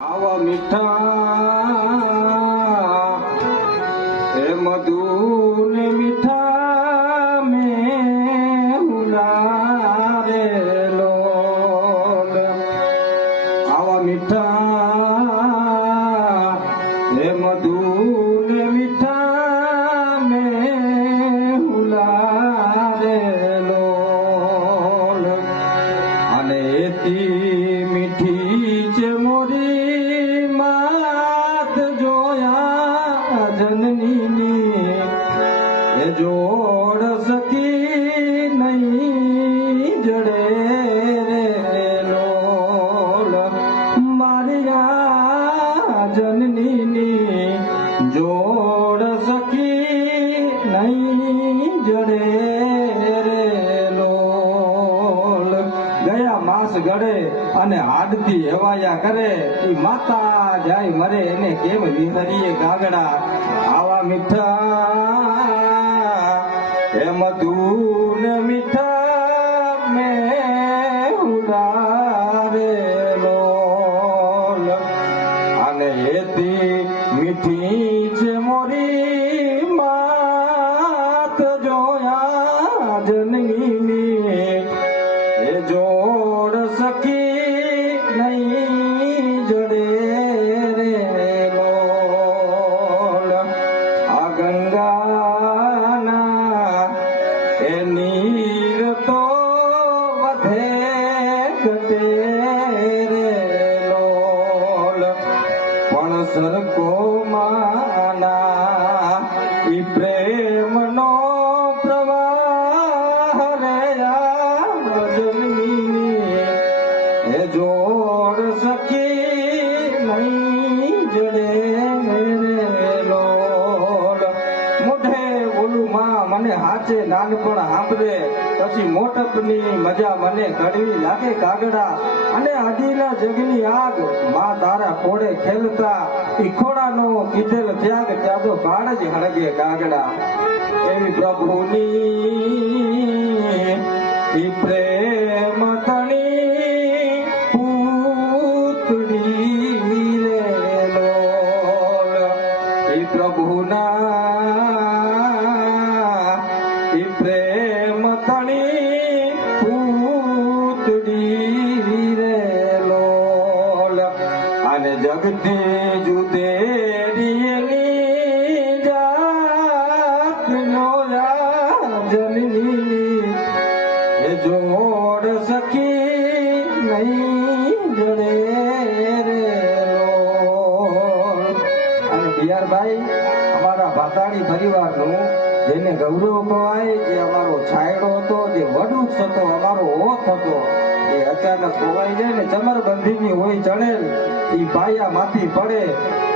આવા મીઠા એ મધુ ને મીઠા મેં ઉલારે લોલ આવા મીઠા એ મધુ ને મીઠા મેં ઉલારે લોલ અને એથી મીઠી છે મોરી માત જોયા જનની એ જોડ સકી નહીં જડે રે લોલ મારિયા જનની જોડ સકી નહીં જડે રે લોલ ગયા માસ ગળે અને હાડથી હેવાયા કરે ઈ માતા જાય મરે એને કેમ વિહરીએ ગાગડા આવા મીઠા એ મધુ ને મીઠા મેં ઉડારે લોલ અને એથી મીઠી છે મોરી માત જોયા જનની એ જોડ સકી નહીં જડે રે લોલ આ ગંગાના એ નીર તો વધે ઘટે રે લોલ પણ સરકો માના ઈ પ્રેમનો પ્રવાહ રે એ જોડ સકી નહીં જડે રે લોલ મોઢે બોલું માં મને હાચે નાનપણ સાંભળે પછી મોટપની મજા મને કડવી લાગે કાગડા અને અઢીલા જગની આગ માં તારા ખોડે ખેલતા ઈ ખોડાનો કીધેલ ત્યાગ ત્યાં તો કાળ જ હળગે કાગડા એવી પ્રભુની ઈ પ્રેમ તણી પૂતળી રે લોલ ઈ પ્રભુના ઈ પ્રેમ તણી પૂતળી રે લોલ અને જગતી જુદેરીની જાત નોયા જનની એ જોડ સકી નહીં જડે રે લોલ અને બિયારભાઈ અમારા ભાતાળી પરિવારનું જેને ગૌરવ કહેવાય જે અમારો છાયડો હતો જે વડુક હતો અમારો ઓથ હતો એ અચાનક ખોવાઈ જાય ને ચમરબંધીની હોય ચણેલ ઈ પાયા માંથી પડે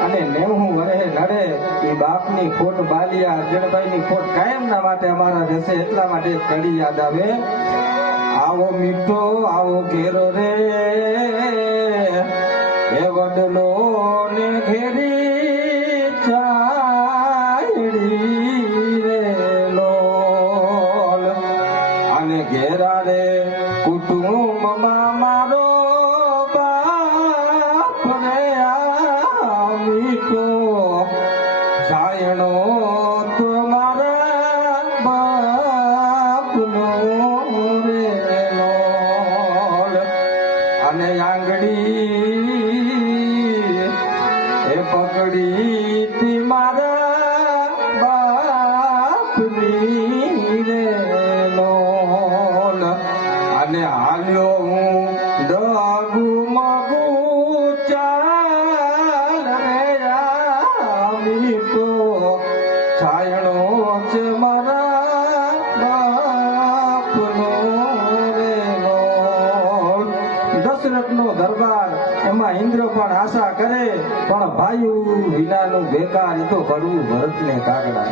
અને 90 વરહે નડે ઈ બાપની ખોટ બાલિયા અર્જણભાઈની ખોટ કાયમના માટે અમારા રહેશે એટલા માટે કડી યાદ આવે આવો મીઠો આવો ઘેરો રે એ વડલો ને ઘેરી ચાયડી રે લોલ અને ઘેરા રે કુટુંબમાં મારો બાપ રે આ મીઠો છાયણો તમારા બાપનો રે લોલ અને આંગળી એ પકડી તી મારા બાપની રે લોલ અને હાલ્યો હું ડગુ મગુ ચાલ રે આ મીઠો છાયણો છે મારા બાપનો રે લોલ દશરથનો દરબાર એમાં ઇન્દ્ર પણ આશા કરે પણ ભાઈ વિનાનું બેકાર એ તો કરવું ભરતને કાગડા